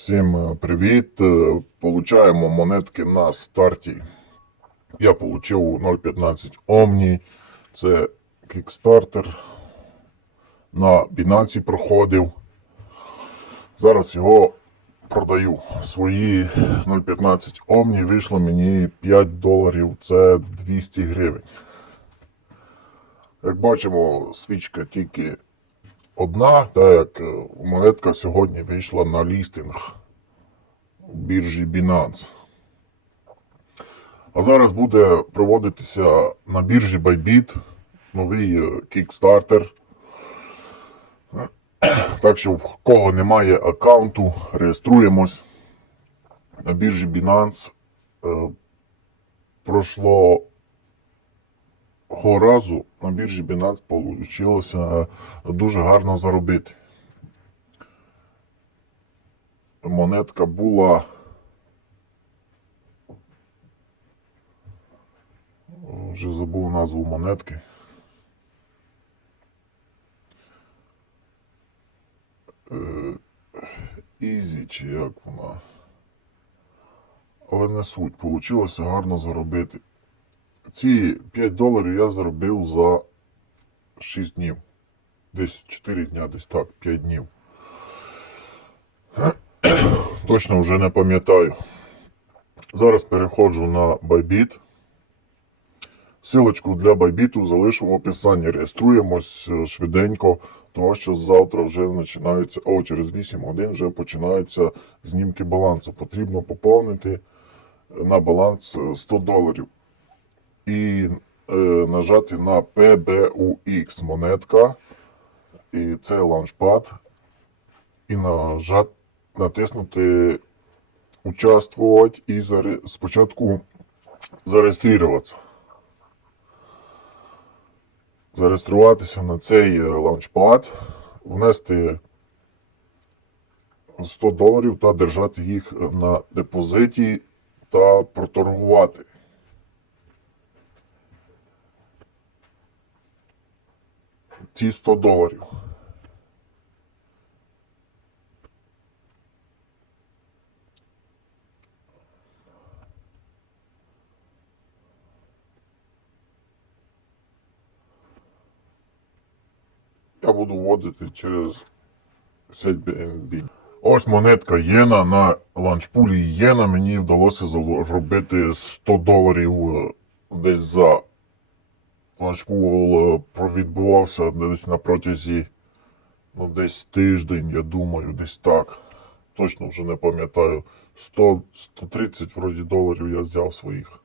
Всім е, привіт! Е, Получаємо монетки на старті. Я отримав 0.15 Omni. Це Kickstarter. На Binance проходив. Зараз його продаю. Свої 0.15 Omni вийшло мені 5 доларів. Це 200 гривень. Як бачимо, свічка тільки одна, так як е, монетка сьогодні вийшла на лістинг у біржі Binance. А зараз буде проводитися на біржі Bybit новий е, Kickstarter. Так що в кого немає аккаунту, реєструємось на біржі Binance. Е, Пройшло Го разу на біржі Binance вийшло дуже гарно заробити. Монетка була. Вже забув назву монетки. Ізі чи як вона. Але не суть. Получилося гарно заробити. Ці 5 доларів я заробив за 6 днів. Десь 4 дня, десь так, 5 днів. Точно вже не пам'ятаю. Зараз переходжу на Bybit. Силочку для Bybit залишу в описанні. Реєструємось е, швиденько, тому що завтра вже починаються, о, через 8 годин вже починаються знімки балансу. Потрібно поповнити на баланс е, 100 доларів і е, нажати на PBUX монетка. І це лаунчпад. І нажати, натиснути участвувати і заре, спочатку зареєструватися. Зареєструватися на цей лаунчпад, внести 100 доларів та держати їх на депозиті та проторгувати. Ці 100 доларів. Я буду вводити через сеть BNB. Ось монетка Єна на ланчпулі Єна. Мені вдалося заробити 100 доларів е, десь за Ланчпул провідбувався десь на протязі ну, десь тиждень, я думаю, десь так. Точно вже не пам'ятаю. 100, 130 вроді доларів я взяв своїх.